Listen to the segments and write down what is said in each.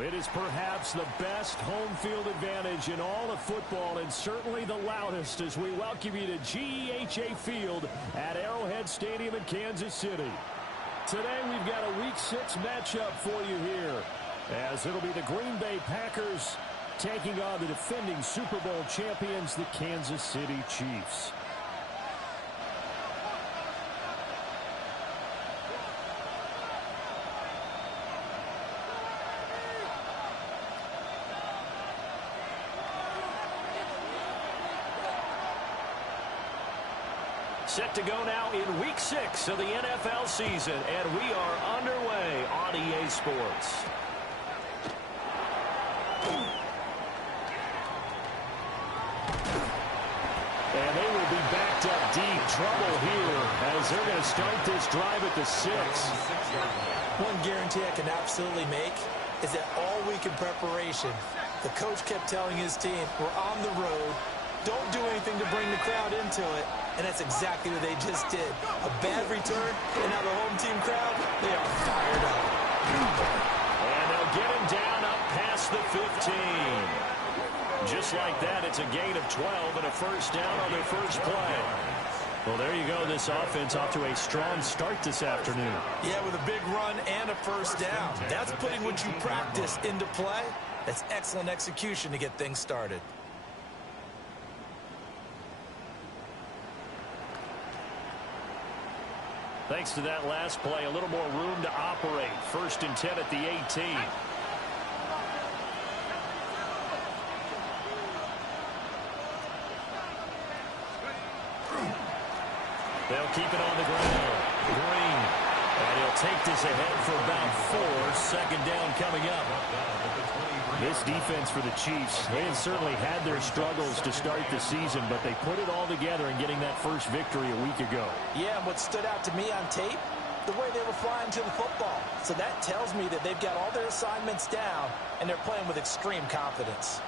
It is perhaps the best home field advantage in all of football and certainly the loudest as we welcome you to iiiJLAiiii Field at Arrowhead Stadium in Kansas City. Today we've got a Week 6 matchup for you here as it'll be the Green Bay Packers taking on the defending Super Bowl champions, the Kansas City Chiefs. Set to go now in Week 6 of the NFL season, and we are underway on EA Sports. And they will be backed up deep. Trouble here as they're going to start this drive at the 6. One guarantee I can absolutely make is that all week in preparation, the coach kept telling his team, we're on the road, don't do anything to bring the crowd into it. And that's exactly what they just did. A bad return, and now the home team crowd, they are fired up. And they'll get him down up past the 15. Just like that, it's a gain of 12 and a first down on their first play. Well, there you go. This offense off to a strong start this afternoon. Yeah, with a big run and a first down. That's putting what you practice into play. That's excellent execution to get things started. Thanks to that last play, a little more room to operate. 1st and 10 at the 18. They'll keep it on the ground. Green. And he'll take this ahead for about 4. 2nd down coming up. This defense for the Chiefs, they have certainly had their struggles to start the season, but they put it all together in getting that first victory a week ago. Yeah, and what stood out to me on tape, the way they were flying to the football. So that tells me that they've got all their assignments down, and they're playing with extreme confidence.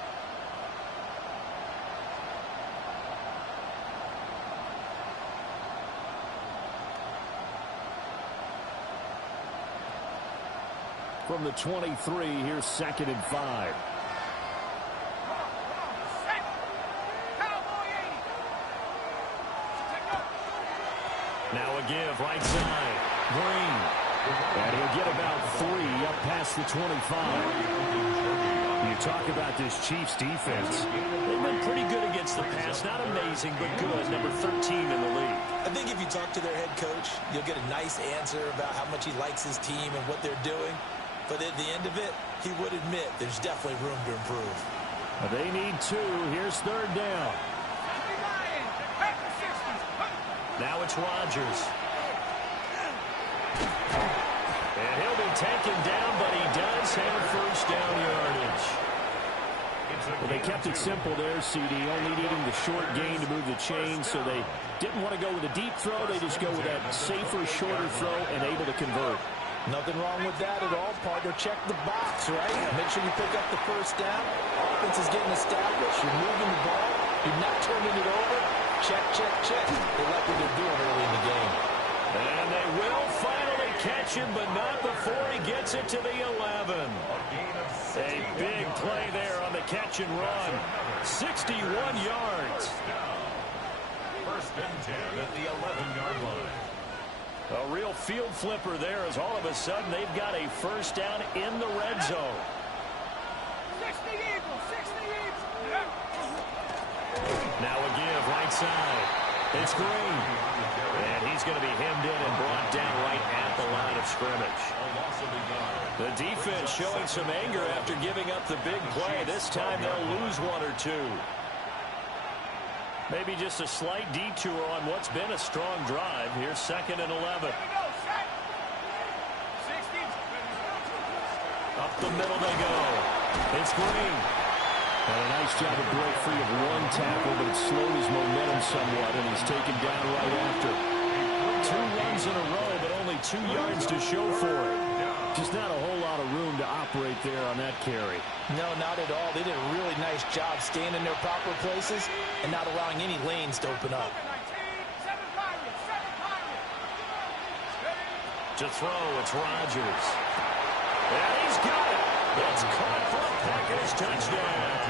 From the 23, here's 2nd and 5. Now a give, right side. Green. And he'll get about 3 up past the 25. You talk about this Chiefs defense. They've been pretty good against the pass. Not amazing, but good. Number 13 in the league. I think if you talk to their head coach, you'll get a nice answer about how much he likes his team and what they're doing. But at the end of it, he would admit there's definitely room to improve. They need 2. Here's 3rd down. Now it's Rodgers. And he'll be taken down, but he does have first down yardage. Well, they kept it simple there, CD, only needing the short gain to move the chain, so they didn't want to go with a deep throw. They just go with that safer, shorter throw and able to convert. Nothing wrong with that at all, partner. Check the box, right? Make sure you pick up the first down. Offense is getting established. You're moving the ball. You're not turning it over. Check, check, check. They like what they're doing early in the game. And they will finally catch him, but not before he gets it to the 11. A big play there on the catch and run. 61 yards. 1st and 10 at the 11-yard line. A real field flipper there as all of a sudden they've got a first down in the red zone. 60 Eagles, 60 Eagles. Now a give, right side. It's Green. And he's going to be hemmed in and brought down right at the line of scrimmage. The defense showing some anger after giving up the big play. This time they'll lose 1 or 2. Maybe just a slight detour on what's been a strong drive. Here's 2nd and 11. Up the middle they go. It's Green. And a nice job to break free of 1 tackle, but it slowed his momentum somewhat, and he's taken down right after. 2 runs in a row, but only 2 yards to show for it. Just not a whole lot of room to operate there on that carry. No, not at all. They did a really nice job staying in their proper places and not allowing any lanes to open up. To throw, it's Rodgers. And he's got it. It's caught for a Packers touchdown.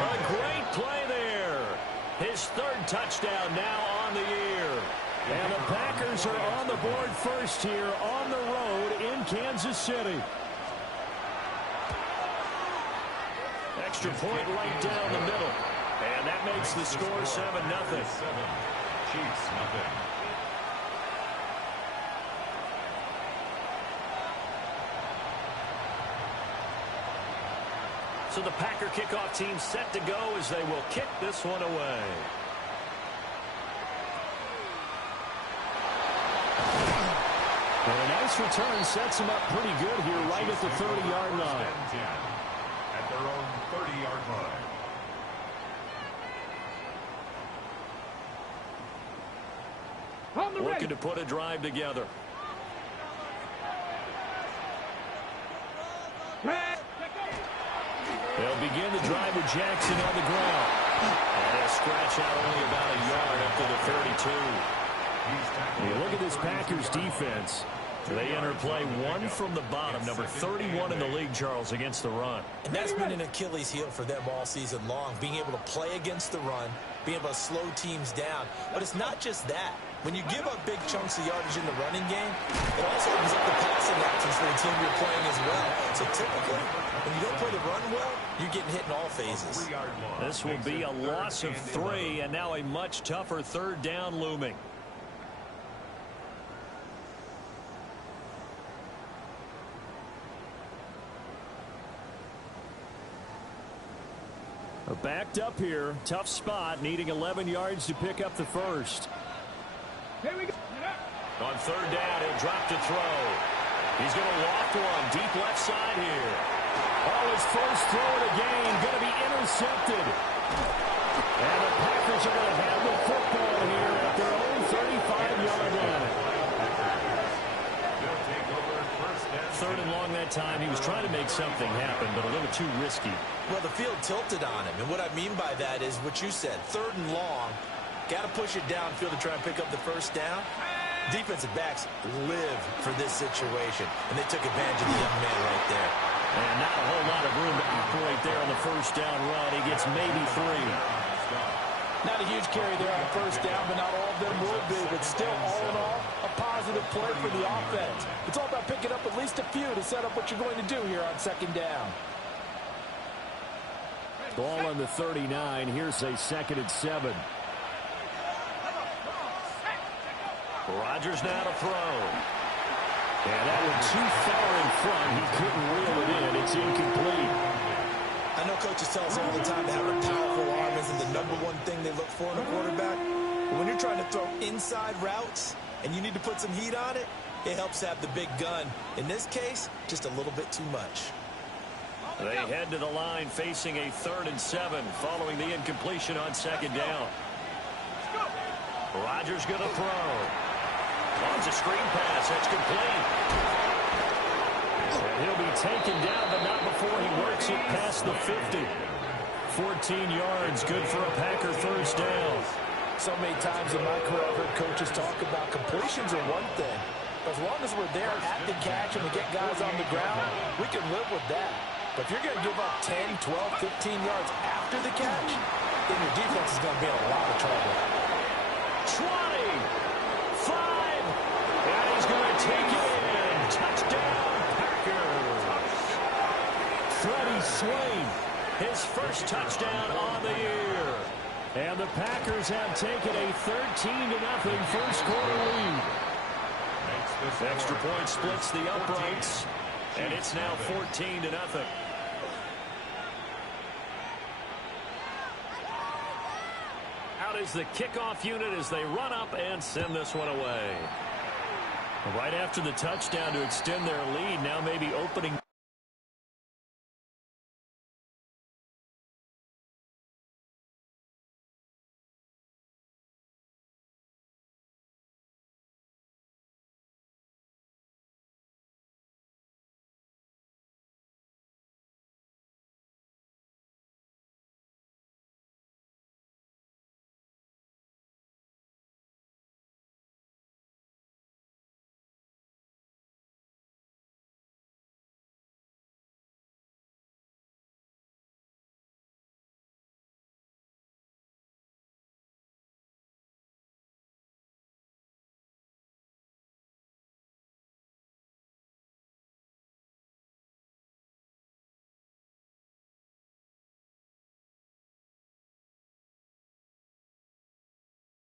A great play there. His third touchdown now on the year. And the Packers are on the board first here on the road in Kansas City. Extra point right down the middle. And that makes the score 7-0. Chiefs, nothing. So the Packer kickoff team set to go as they will kick this one away. And a nice return sets them up pretty good here right at the 30-yard line. At their own 30-yard line. Looking to put a drive together. They'll begin the drive with Jackson on the ground. And he'll scratch out only about a yard up to the 32. You look at this Packers defense. They enter play one from the bottom, number 31 in the league, Charles, against the run. And that's been an Achilles heel for them all season long, being able to play against the run, being able to slow teams down. But it's not just that. When you give up big chunks of yardage in the running game, it also opens up the passing options for the team you're playing as well. So typically, when you don't play the run well, you're getting hit in all phases. This will be a loss of 3, and now a much tougher third down looming. Backed up here, tough spot, needing 11 yards to pick up the first. Here we go. On third down, he'll drop to throw. He's going to loft one deep left side here. Oh, his first throw of the game going to be intercepted. And the Packers are going to have the football here at their own 35-yard line. Third and long that time. He was trying to make something happen, but a little too risky. Well, the field tilted on him, and what I mean by that is what you said, third and long. Got to push it downfield to try and pick up the first down. Defensive backs live for this situation, and they took advantage of the young man right there. And not a whole lot of room to operate there on the first down run. He gets maybe 3. Not a huge carry there on first down, but not all of them will be. But still, all in all, a positive play for the offense. It's all about picking up at least a few to set up what you're going to do here on second down. Ball on the 39. Here's a 2nd and 7. Rodgers now to throw. And that one too far in front. He couldn't reel it in. It's incomplete. I know coaches tell us all the time to have a powerful arm isn't the #1 thing they look for in a quarterback. But when you're trying to throw inside routes and you need to put some heat on it, it helps have the big gun. In this case, just a little bit too much. They head to the line facing a 3rd and 7 following the incompletion on 2nd down. Rodgers going to throw. Launch a screen pass. That's complete. And he'll be taken down, but not before he works it past the 50. 14 yards, good for a Packer first down. So many times in my career, I've heard coaches talk about completions are one thing. But as long as we're there at the catch and we get guys on the ground, we can live with that. But if you're going to give up 10, 12, 15 yards after the catch, then your defense is going to be in a lot of trouble. 20, 5, and he's going to take it in. Touchdown, Packers. Freddie Swain, his first touchdown on the year. And the Packers have taken a 13-0 first quarter lead. Extra point splits the uprights, and it's now 14-0. Out is the kickoff unit as they run up and send this one away. Right after the touchdown to extend their lead, now maybe opening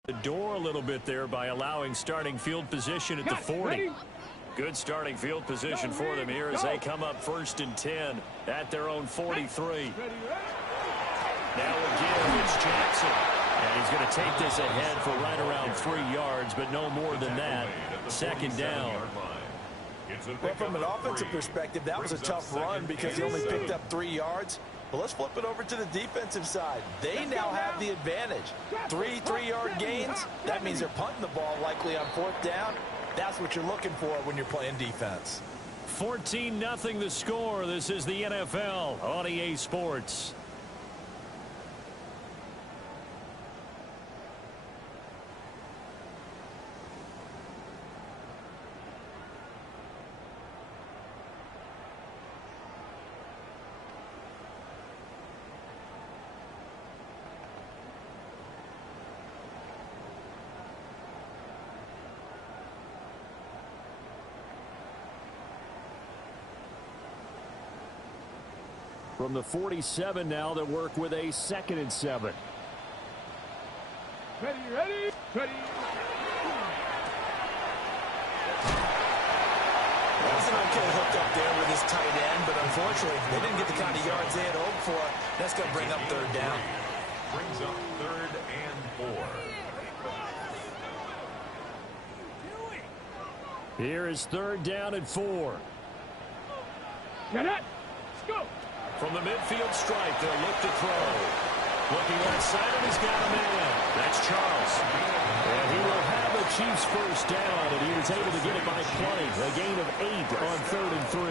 The door a little bit there by allowing starting field position at the 40. Good starting field position for them here as they come up 1st and 10 at their own 43. Now again, it's Jackson. And he's going to take this ahead for right around 3 yards, but no more than that. 2nd down. Well, from an offensive perspective, that was a tough run because he only picked up 3 yards. But let's flip it over to the defensive side. They now have the advantage. 3 3-yard gains. That means they're punting the ball likely on 4th down. That's what you're looking for when you're playing defense. 14-0 the score. This is the NFL on EA Sports. From the 47 now, they work with a 2nd and 7. Ready. Wasn't okay hooked up there with his tight end, but unfortunately, they didn't get the kind of yards they had hoped for. That's going to bring up 3rd down. Brings up 3rd and 4. Here is 3rd down and 4. Get it. Let's go. From the midfield stripe, they'll look to throw. Looking right side, and he's got a man. That's Charles. And he will have the Chiefs 1st down, and he was able to get it by play. A gain of 8 on 3rd and 3.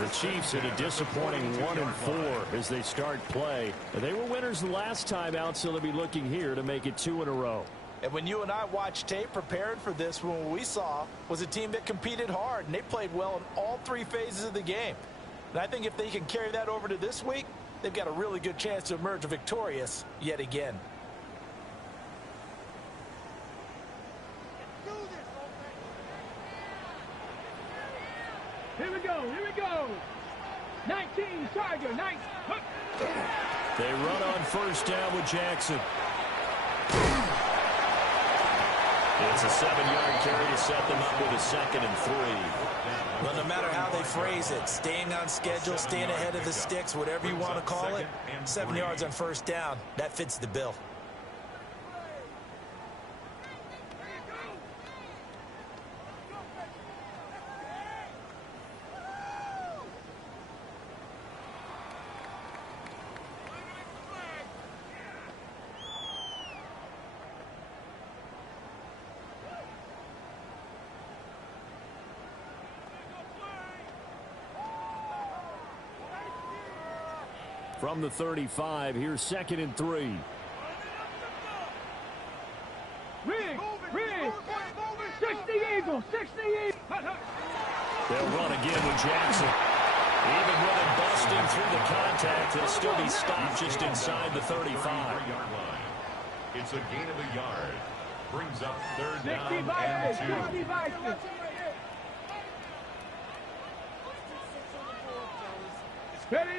The Chiefs at a disappointing 1 and 4 as they start play. They were winners the last time out, so they'll be looking here to make it 2 in a row. And when you and I watched tape preparing for this, what we saw was a team that competed hard, and they played well in all 3 phases of the game. And I think if they can carry that over to this week, they've got a really good chance to emerge victorious yet again. Here we go. 19, Tiger, 19. They run on 1st down with Jackson. It's a 7-yard carry to set them up with a 2nd and 3. Well, no matter how they phrase it, staying on schedule, staying ahead of the sticks, whatever you want to call it, 7 yards on 1st down, that fits the bill. From the 35, here's 2nd and 3. Rig. 60 Eagles. They'll run again with Jackson. Even with him busting through the contact, he'll still be stopped just inside the 35. It's a gain of a yard. Brings up 3rd 60 down Vikings. and 2. 60 Vikings. Ready.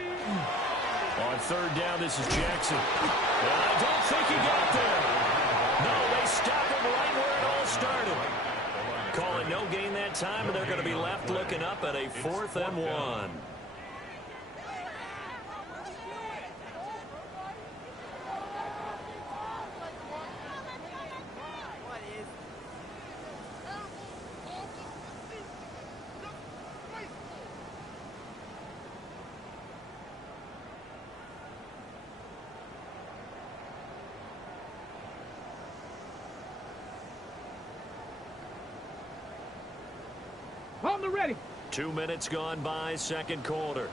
On 3rd down, this is Jackson. And I don't think he got there. No, they stopped him right where it all started. Call it no gain that time, and they're going to be left looking up at a 4th and 1. On the ready. 2 minutes gone by, 2nd quarter.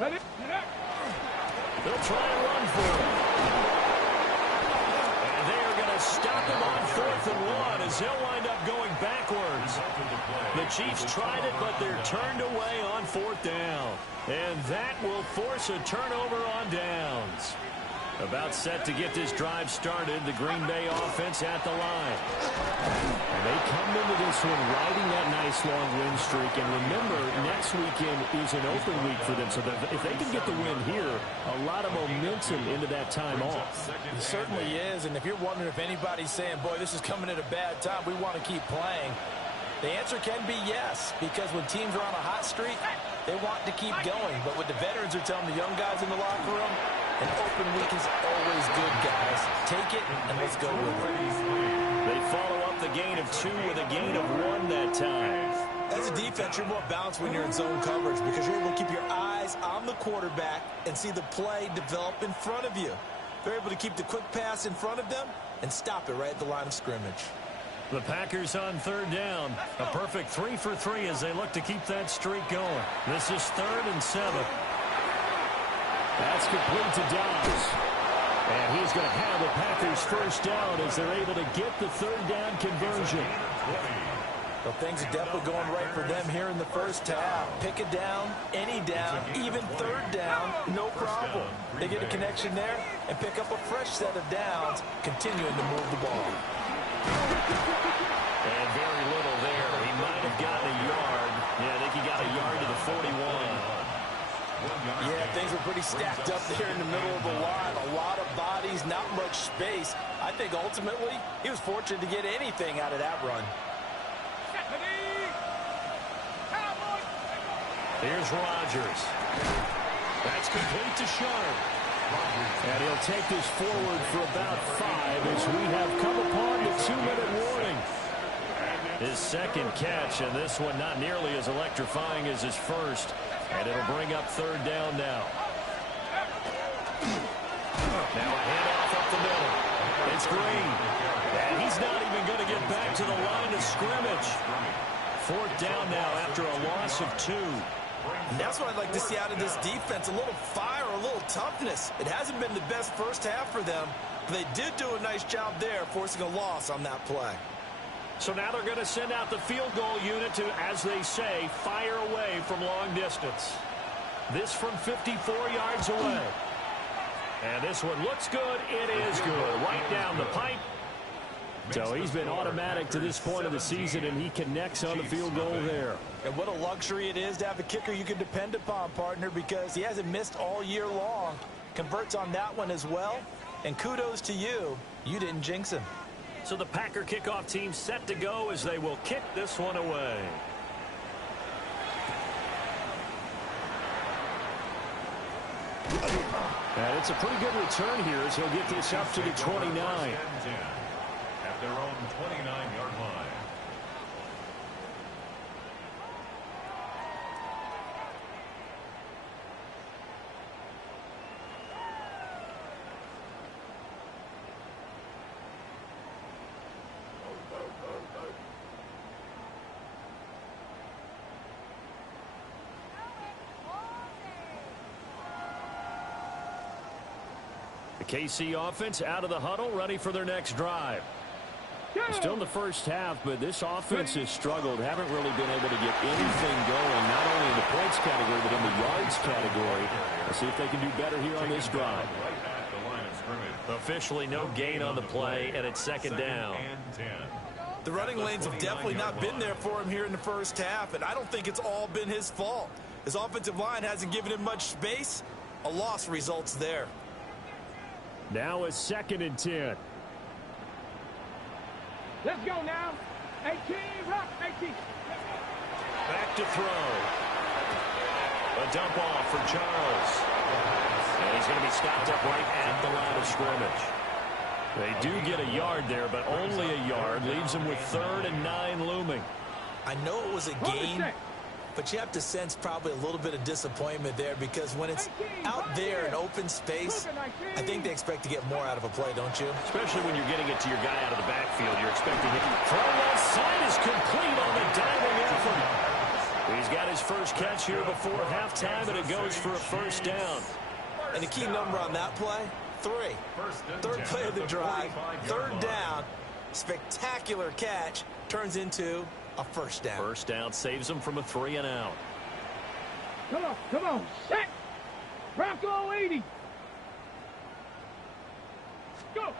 Ready. They'll try and run for it. And they are going to stop him on 4th and 1 as he'll wind up going backwards. The Chiefs tried it, but they're turned away on 4th down. And that will force a turnover on downs. About set to get this drive started. The Green Bay offense at the line. And they come into this one riding that nice long win streak. And remember, next weekend is an open week for them. So if they can get the win here, a lot of momentum into that time off. It certainly is. And if you're wondering if anybody's saying, boy, this is coming at a bad time, we want to keep playing, the answer can be yes. Because when teams are on a hot streak, they want to keep going. But what the veterans are telling the young guys in the locker room, an open week is always good, guys. Take it, and let's go with it. They follow up the gain of 2 with a gain of 1 that time. As a defense, you're more balanced when you're in zone coverage because you're able to keep your eyes on the quarterback and see the play develop in front of you. They're able to keep the quick pass in front of them and stop it right at the line of scrimmage. The Packers on 3rd down. A perfect 3 for 3 as they look to keep that streak going. This is 3rd and 7. That's complete to Dobbs. And he's going to have the Packers first down as they're able to get the 3rd down conversion. Well, things are definitely going right for them here in the first half. Pick a down, any down, even 3rd down, no problem. They get a connection there and pick up a fresh set of downs, continuing to move the ball. And very little there. He might have gotten a yard. Yeah, I think he got a yard to the 41. Yeah, things were pretty stacked up there in the middle of the line. A lot of bodies, not much space. I think ultimately he was fortunate to get anything out of that run. Here's Rodgers. That's complete to Sharp. And he'll take this forward for about 5 as we have come upon the 2-minute warning. His second catch, and this one not nearly as electrifying as his first. And it'll bring up 3rd down now. Now a handoff up the middle. It's Green. And he's not even going to get back to the line of scrimmage. 4th down now after a loss of 2. And that's what I'd like to see out of this defense. A little fire, a little toughness. It hasn't been the best first half for them, but they did do a nice job there, forcing a loss on that play. So now they're going to send out the field goal unit to, as they say, fire away from long distance. This from 54 yards away. And this one looks good. It is good. Right down the pipe. So he's been automatic to this point of the season, and he connects on the field goal there. And what a luxury it is to have a kicker you can depend upon, partner, because he hasn't missed all year long. Converts on that one as well. And kudos to you. You didn't jinx him. So the Packer kickoff team set to go as they will kick this one away. And it's a pretty good return here as he'll get this up to the 29. At their own 29-yard line. KC offense out of the huddle, ready for their next drive. Still in the first half, but this offense has struggled. Haven't really been able to get anything going, not only in the points category, but in the yards category. Let's see if they can do better here on this drive. Officially no gain on the play, and it's 2nd down. The running lanes have definitely not been there for him here in the first half, and I don't think it's all been his fault. His offensive line hasn't given him much space. A loss results there. Now it's 2nd and 10. Let's go now. 18, rock, 18. Back to throw. A dump off for Charles. And he's going to be stopped up right at the line of scrimmage. They do get a yard there, but only a yard. Leaves them with 3rd and 9 looming. I know it was a gain, but you have to sense probably a little bit of disappointment there because when it's out there in open space, I think they expect to get more out of a play, don't you? Especially when you're getting it to your guy out of the backfield. You're expecting it. Throw left side is complete on the diving effort. He's got his first catch here before halftime, and it goes for a 1st down. And the key number on that play, 3. 3rd play of the drive, 3rd down, spectacular catch, turns into a 1st down. 1st down saves him from a 3 and out. Come on, set. Bronco 80. go.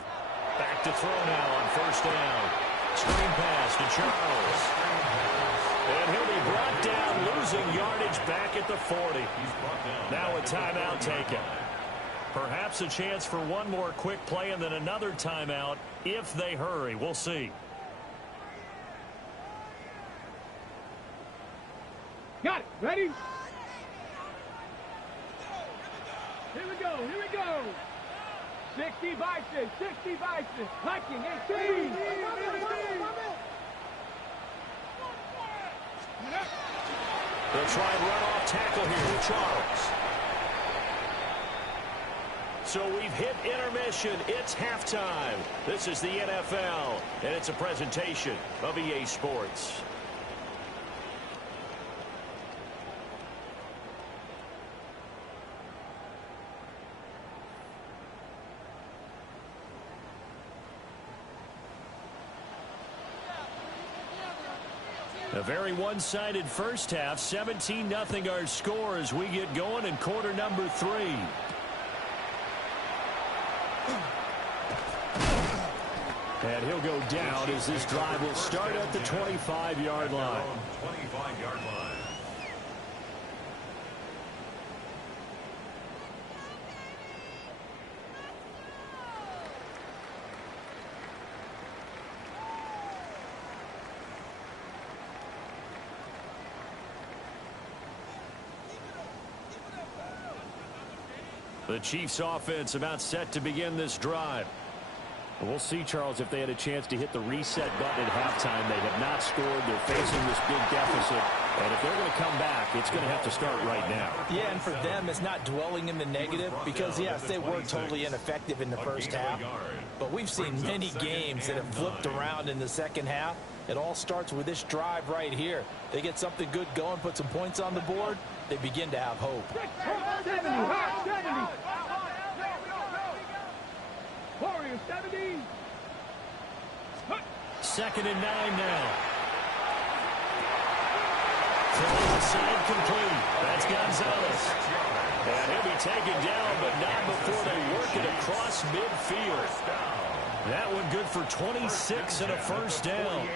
Back to throw now on first down. Screen pass to Charles. And he'll be brought down, losing yardage back at the 40. Now a timeout taken. Perhaps a chance for one more quick play and then another timeout if they hurry. We'll see. Got it. Ready? Here we go. Here we go. 60 Bison. 60 Bison. Hiking 18. They'll try and run off tackle here with Charles. So we've hit intermission. It's halftime. This is the NFL, and it's a presentation of EA Sports. A very one-sided first half. 17-0 our score as we get going in quarter number 3. And he'll go down as this drive will start at the 25-yard line. 25-yard line. The Chiefs offense about set to begin this drive. We'll see, Charles, if they had a chance to hit the reset button at halftime. They have not scored. They're facing this big deficit. And if they're going to come back, it's going to have to start right now. Yeah, and for them, it's not dwelling in the negative because, yes, they were totally ineffective in the first half. But we've seen many games that have flipped around in the second half. It all starts with this drive right here. They get something good going, put some points on the board, they begin to have hope. 70. Warriors 70. 2nd and 9 now. Throw inside complete. That's Gonzalez. And he'll be taken down, but not before they work it across midfield. That one good for 26 and a first down.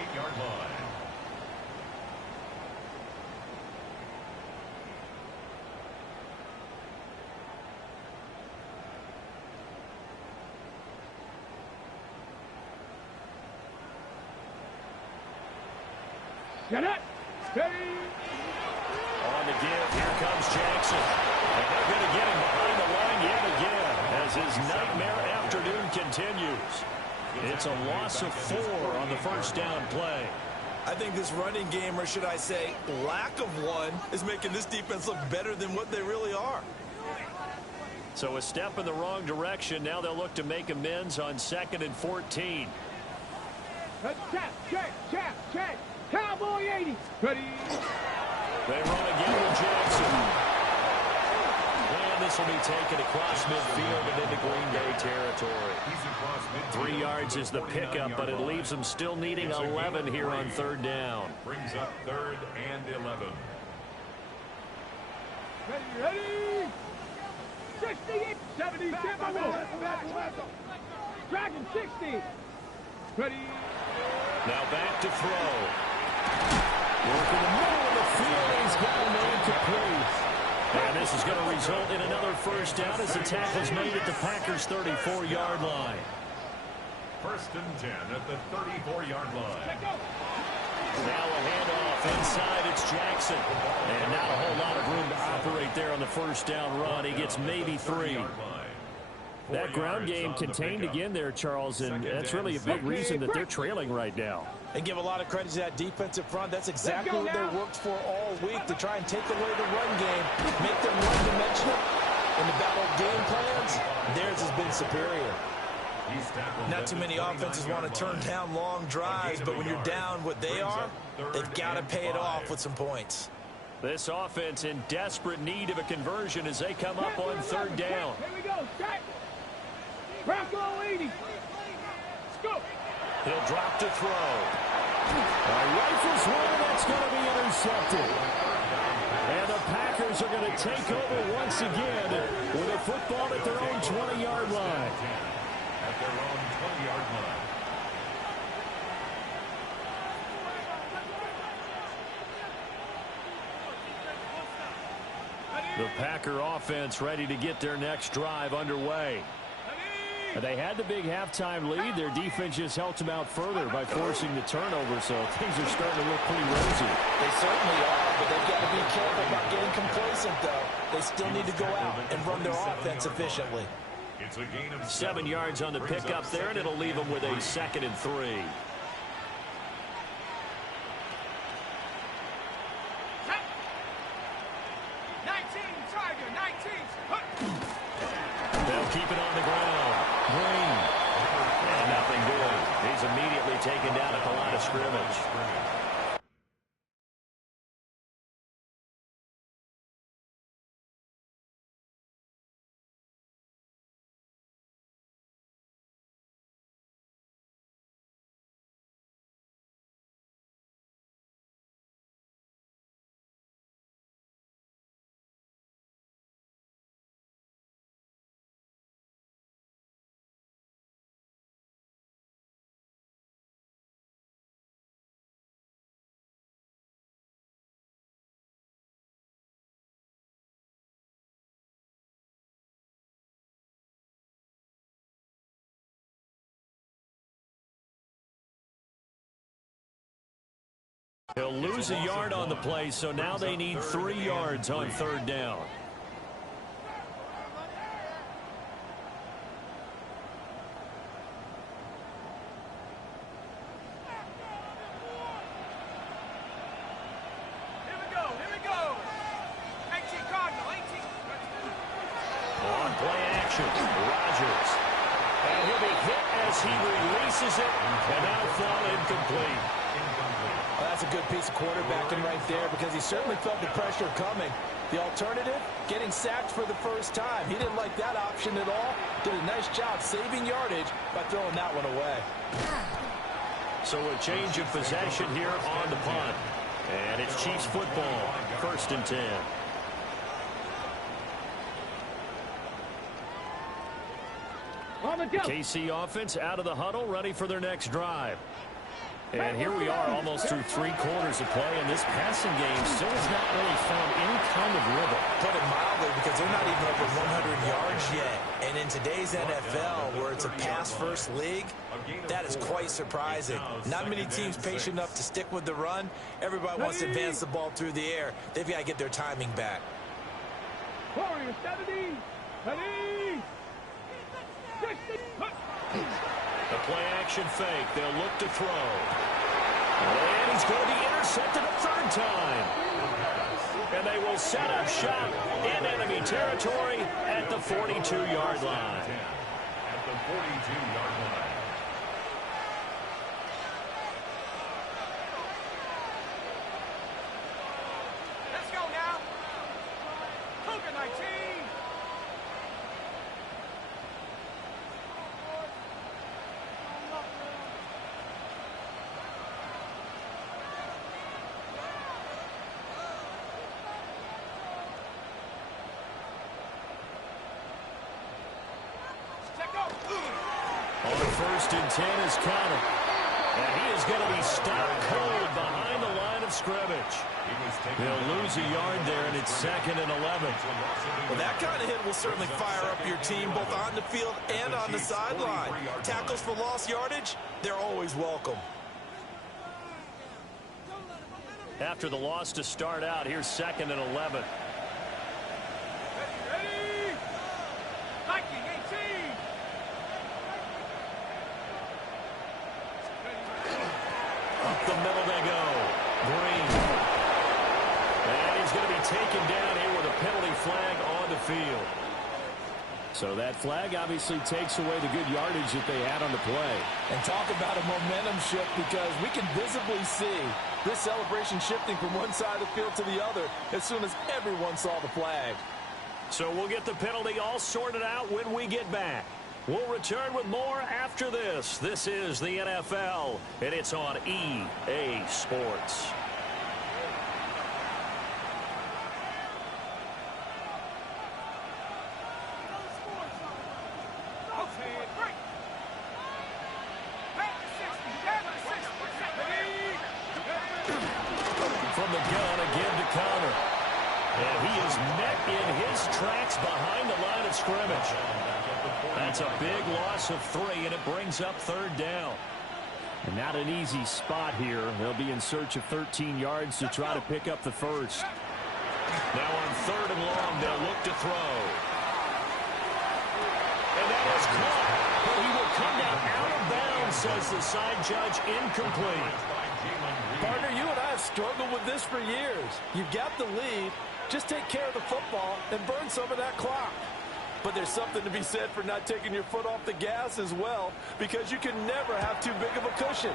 Get it. Steady. On the give, here comes Jackson. And they're going to get him behind the line yet again as his nightmare afternoon continues. It's a loss of 4 on the first down play. I think this running game, or should I say lack of one, is making this defense look better than what they really are. So a step in the wrong direction. Now they'll look to make amends on 2nd and 14. Check. Cowboy 80. Ready. They run again with Jackson. And this will be taken across midfield and into Green Bay territory. 3 yards is the pickup, but it leaves them still needing 11 here on 3rd down. Brings up 3rd and 11. Ready. 60. 70. Dragon 60. Ready. Now back to throw. Work in the middle of the field. He's got a man complete. And this is going to result in another first down as the tackle's made at the Packers' 34-yard line. 1st and 10 at the 34-yard line. Now a handoff inside. It's Jackson. And not a whole lot of room to operate there on the first down run. He gets maybe 3. That ground game contained again there, Charles, and that's really a big reason that they're trailing right now. And give a lot of credit to that defensive front. That's exactly what they worked for all week, to try and take away the run game, make them one-dimensional. In the battle of game plans, theirs has been superior. Not too many offenses want to turn down long drives, but when you're down what they are, they've got to pay it off with some points. This offense in desperate need of a conversion as they come up on 3rd down. Here we go. Bronco 80. Let's go. He'll drop to throw. Rifles one, that's going to be intercepted. And the Packers are going to take over once again with a football at their own 20-yard line. At their own The Packer offense ready to get their next drive underway. They had the big halftime lead. Their defense just helped them out further by forcing the turnover, so things are starting to look pretty rosy. They certainly are, but they've got to be careful about getting complacent, though. They still need to go out and run their offense efficiently. It's a gain of 7 yards on the pickup there, and it'll leave them with a 2nd and 3. They'll keep it on the ground. Green. And nothing good. He's immediately taken down at the line of scrimmage. He'll lose a yard on the play, so now they need 3 yards on 3rd down. Here we go. 18 Cardinal, 18. On play action, Rodgers. And he'll be hit as he releases it, and that'll fall incomplete. Well, that's a good piece of quarterbacking right there because he certainly felt the pressure coming. The alternative, getting sacked for the first time. He didn't like that option at all. Did a nice job saving yardage by throwing that one away. So a change of possession here on the punt. And it's Chiefs football, 1st and 10. KC offense out of the huddle, ready for their next drive. And here we are almost through 3 quarters of play, and this passing game still has not really found any kind of rhythm. Put it mildly, because they're not even over 100 yards yet. And in today's NFL, where it's a pass-first league, that is quite surprising. Not many teams patient enough to stick with the run. Everybody wants to advance the ball through the air. They've got to get their timing back. Warrior 70. Ready. 60. The play action fake. They'll look to throw. And he's going to be intercepted a 3rd time. And they will set up shop in enemy territory at the 42-yard line. at the 42-yard line. Let's go now. Cougar 19. On 1st and 10 is Connor. And he is going to be stopped cold behind the line of scrimmage. He'll lose a yard there, and it's 2nd and 11. Well, that kind of hit will certainly fire up your team both on the field and on the sideline. Tackles for lost yardage, they're always welcome. After the loss to start out, here's 2nd and 11. Ready. Viking 18. Up the middle they go. Green. And he's going to be taken down here with a penalty flag on the field. So that flag obviously takes away the good yardage that they had on the play. And talk about a momentum shift, because we can visibly see this celebration shifting from one side of the field to the other as soon as everyone saw the flag. So we'll get the penalty all sorted out when we get back. We'll return with more after this. This is the NFL, and it's on EA Sports. From the gun, again to Connor. And he is met in his tracks behind the line of scrimmage. That's a big loss of 3, and it brings up 3rd down. And not an easy spot here. They'll be in search of 13 yards to try to pick up the first. Now on 3rd and long, they'll look to throw. And that is caught. But he will come down out of bounds, says the side judge, incomplete. Partner, you and I have struggled with this for years. You've got the lead. Just take care of the football and burn some of that clock. But there's something to be said for not taking your foot off the gas as well, because you can never have too big of a cushion.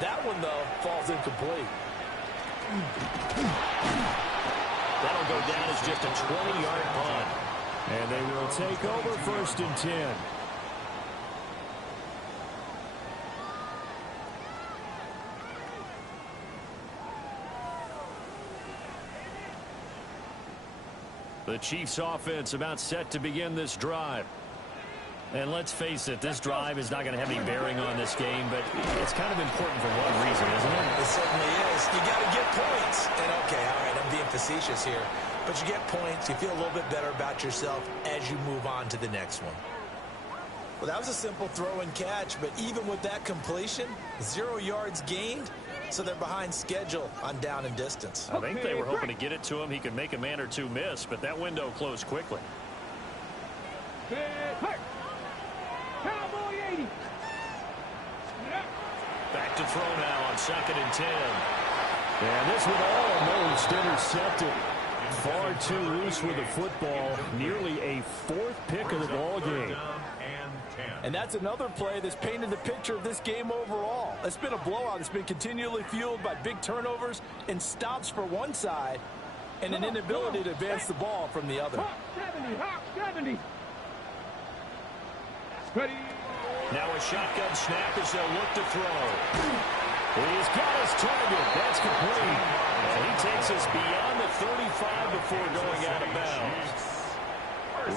That one, though, falls incomplete. That'll go down as just a 20-yard punt. And they will take over 1st and 10. The Chiefs offense about set to begin this drive. And let's face it, this drive is not going to have any bearing on this game, but it's kind of important for one reason, isn't it? It certainly is. You got to get points. And okay, all right, I'm being facetious here. But you get points, you feel a little bit better about yourself as you move on to the next one. Well, that was a simple throw and catch, but even with that completion, 0 yards gained, so they're behind schedule on down and distance. I think they were hoping to get it to him. He could make a man or two miss, but that window closed quickly. Cowboy 80. Back to throw now on 2nd and 10. And this one almost intercepted. Far too loose with the football. Nearly a 4th pick of the ball game. And that's another play that's painted the picture of this game overall. It's been a blowout. It's been continually fueled by big turnovers and stops for one side and an inability to advance the ball from the other. 70. Ready. Now a shotgun snap as they'll look to throw. He's got his target. That's complete. And he takes us beyond the 35 before going out of bounds.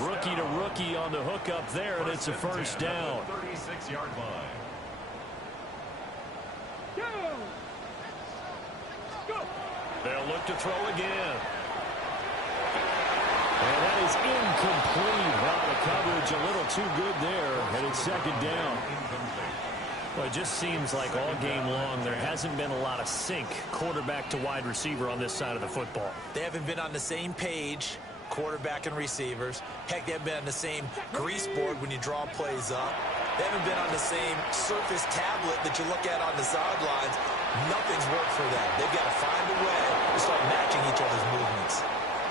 Rookie to rookie on the hook up there, and it's a 1st down. 36-yard line. Go. They'll look to throw again. And that is incomplete. Wow, the coverage a little too good there, and it's 2nd down. Well, it just seems like all game long there hasn't been a lot of sync quarterback to wide receiver on this side of the football. They haven't been on the same page, quarterback and receivers. Heck, they haven't been on the same grease board when you draw plays up. They haven't been on the same surface tablet that you look at on the sidelines. Nothing's worked for them. They've got to find a way to start matching each other's movements.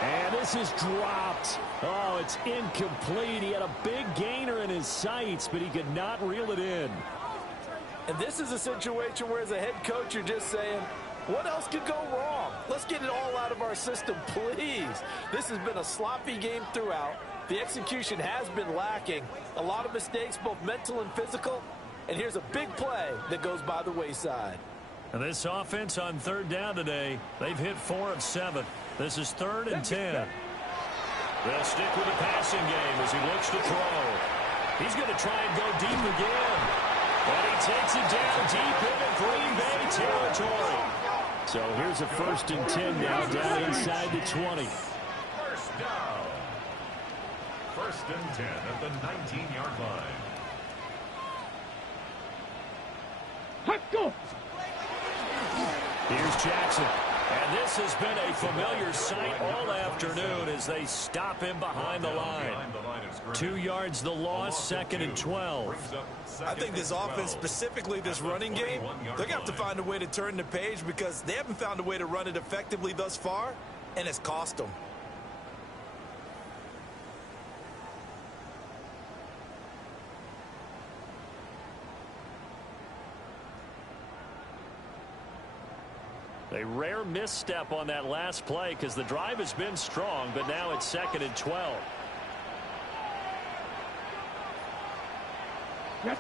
And this is dropped. Oh, it's incomplete. He had a big gainer in his sights, but he could not reel it in. And this is a situation where, as a head coach, you're just saying, what else could go wrong? Let's get it all out of our system, please. This has been a sloppy game throughout. The execution has been lacking. A lot of mistakes, both mental and physical. And here's a big play that goes by the wayside. And this offense on 3rd down today, they've hit 4 of 7. This is 3rd and 10. They'll stick with the passing game as he looks to throw. He's going to try and go deep again. And he takes it down deep into Green Bay territory. So here's a 1st and 10 now, down inside the 20. 1st down. 1st and 10 at the 19-yard line. Let's go. Here's Jackson. And this has been a familiar sight all afternoon as they stop him behind the line. 2 yards the loss, 2nd and 12. I think this offense, specifically this running game, they're going to have to find a way to turn the page because they haven't found a way to run it effectively thus far, and it's cost them. A rare misstep on that last play because the drive has been strong, but now it's 2nd and 12. Yes.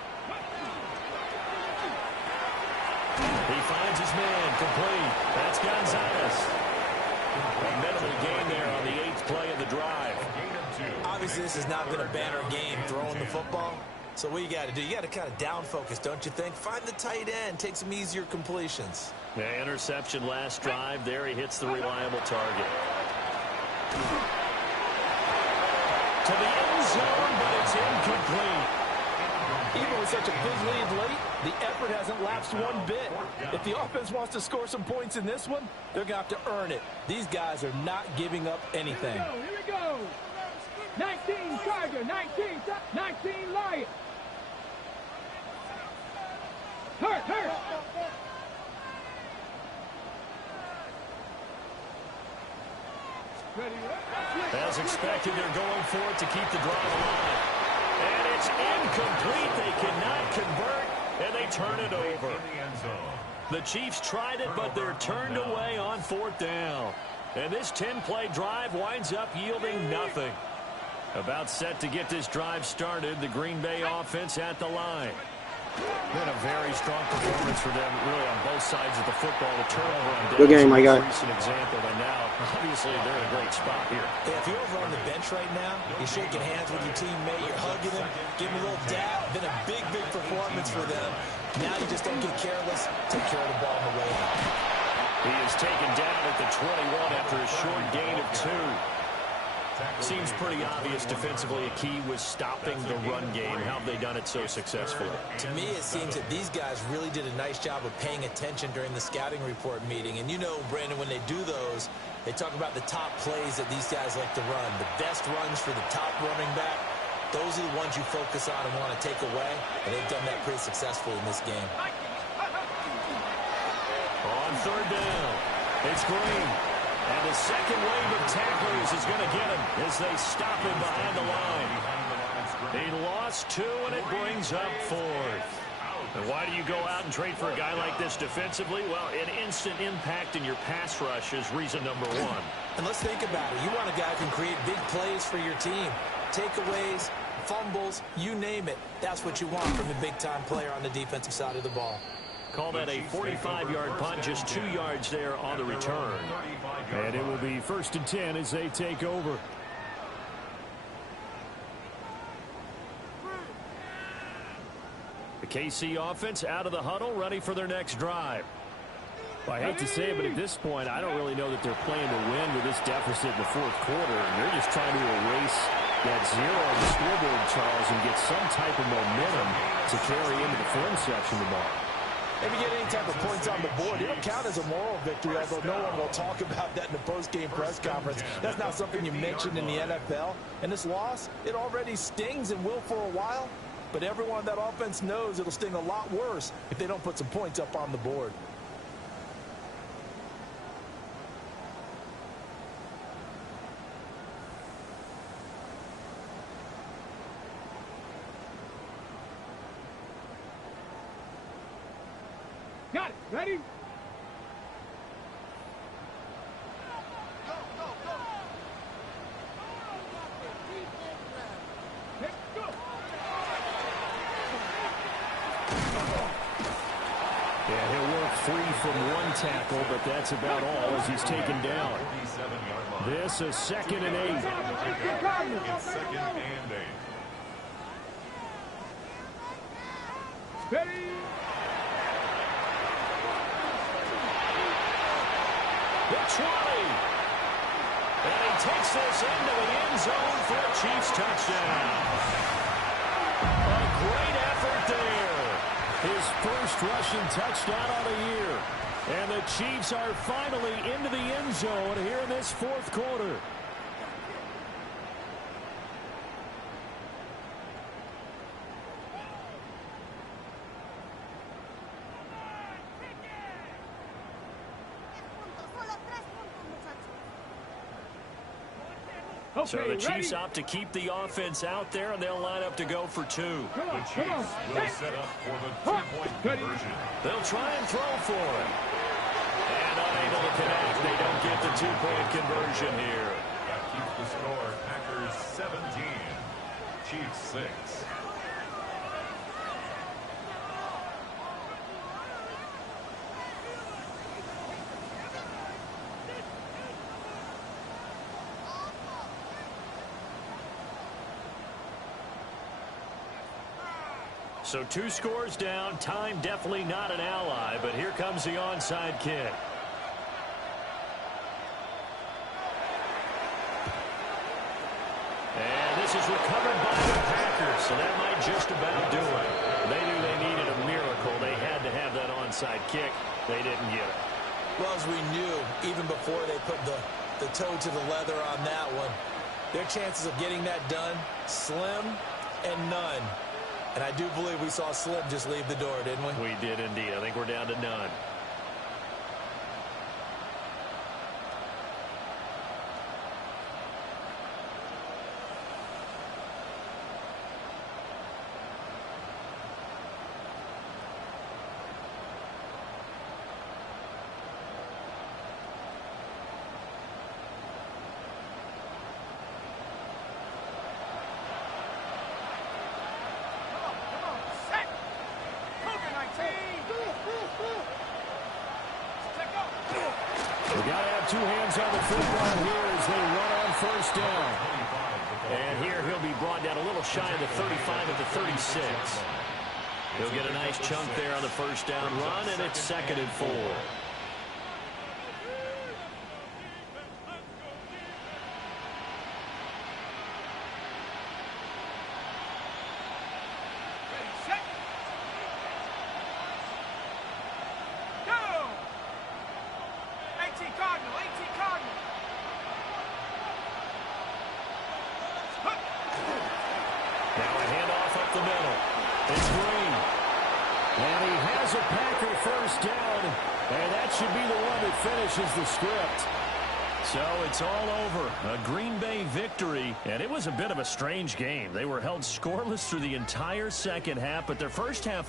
He finds his man, complete. That's Gonzalez. A minimal gain there on the 8th play of the drive. Obviously, this has not been a banner game throwing the football. So what you got to do, you got to kind of down focus, don't you think? Find the tight end, take some easier completions. Yeah, interception last drive. There he hits the reliable target. to the end zone, but it's incomplete. Even with such a big lead late, the effort hasn't lapsed one bit. If the offense wants to score some points in this one, they're going to have to earn it. These guys are not giving up anything. Here we go. 19 Tiger, 19 Lion. Hurt. As expected, they're going for it to keep the drive alive. And it's incomplete. They cannot convert, and they turn it over. The Chiefs tried it, but they're turned away on 4th down. And this 10-play drive winds up yielding nothing. About set to get this drive started, the Green Bay offense at the line. Been a very strong performance for them, really, on both sides of the football. The turnover on Good game, my guy. recent example, and now, obviously, they're in a great spot here. Yeah, if you're over on the bench right now, you're shaking hands with your teammate, you're hugging him, giving him a little dab. Been a big performance for them. Now you just don't get careless. Take care of the ball on the way out. He is taken down at the 21 after a short gain of 2. Seems pretty obvious defensively a key was stopping the run game. How have they done it so successfully? To me, it seems that these guys really did a nice job of paying attention during the scouting report meeting. And you know, Brandon, when they do those, they talk about the top plays that these guys like to run. The best runs for the top running back, those are the ones you focus on and want to take away. And they've done that pretty successfully in this game. On 3rd down, it's Green. And the second wave of tacklers is going to get him as they stop him behind the line. He lost 2, and it brings up 4th. And why do you go out and trade for a guy like this defensively? Well, an instant impact in your pass rush is reason number 1. And let's think about it. You want a guy who can create big plays for your team. Takeaways, fumbles, you name it. That's what you want from a big-time player on the defensive side of the ball. Call that a 45-yard punt, just 2 yards there on the return. And it will be 1st and 10 as they take over. The KC offense out of the huddle, ready for their next drive. Well, I hate to say it, but at this point, I don't really know that they're playing to win with this deficit in the 4th quarter. And they're just trying to erase that 0 on the scoreboard, Charles, and get some type of momentum to carry into the film section of the ball. If you get any type of points on the board, it'll count as a moral victory, although no one will talk about that in the post-game press conference. That's not something you mentioned in the NFL. And this loss, it already stings and will for a while, but everyone on that offense knows it'll sting a lot worse if they don't put some points up on the board. Got it. Ready? Yeah, he'll work free from 1 tackle, but that's about all as he's taken down. This is 2nd and 8. It's 2nd and 8. Ready? The 20. And he takes this into the end zone for a Chiefs touchdown. A great effort there. His first rushing touchdown of the year. And the Chiefs are finally into the end zone here in this 4th quarter. So the Chiefs opt to keep the offense out there, and they'll line up to go for 2. The Chiefs will set up for the 2-point conversion. They'll try and throw for it. And unable to connect. They don't get the 2-point conversion here. That keeps the score. Packers 17, Chiefs 6. So 2 scores down. Time definitely not an ally, but here comes the onside kick. And pass is recovered by the Packers, so that might just about do it. They knew they needed a miracle. They had to have that onside kick. They didn't get it. Well, as we knew, even before they put the toe to the leather on that one, their chances of getting that done, slim and none. And I do believe we saw Slim just leave the door, didn't we? We did indeed. I think we're down to none. We got to have two hands on the football here as they run on first down. And here he'll be brought down a little shy of the 35 at the 36. He'll get a nice chunk there on the first down run, and it's 2nd and 4. Now a handoff up the middle. It's Green. And he has a Packer first down. And that should be the one that finishes the script. So it's all over. A Green Bay victory. And it was a bit of a strange game. They were held scoreless through the entire second half, but their first half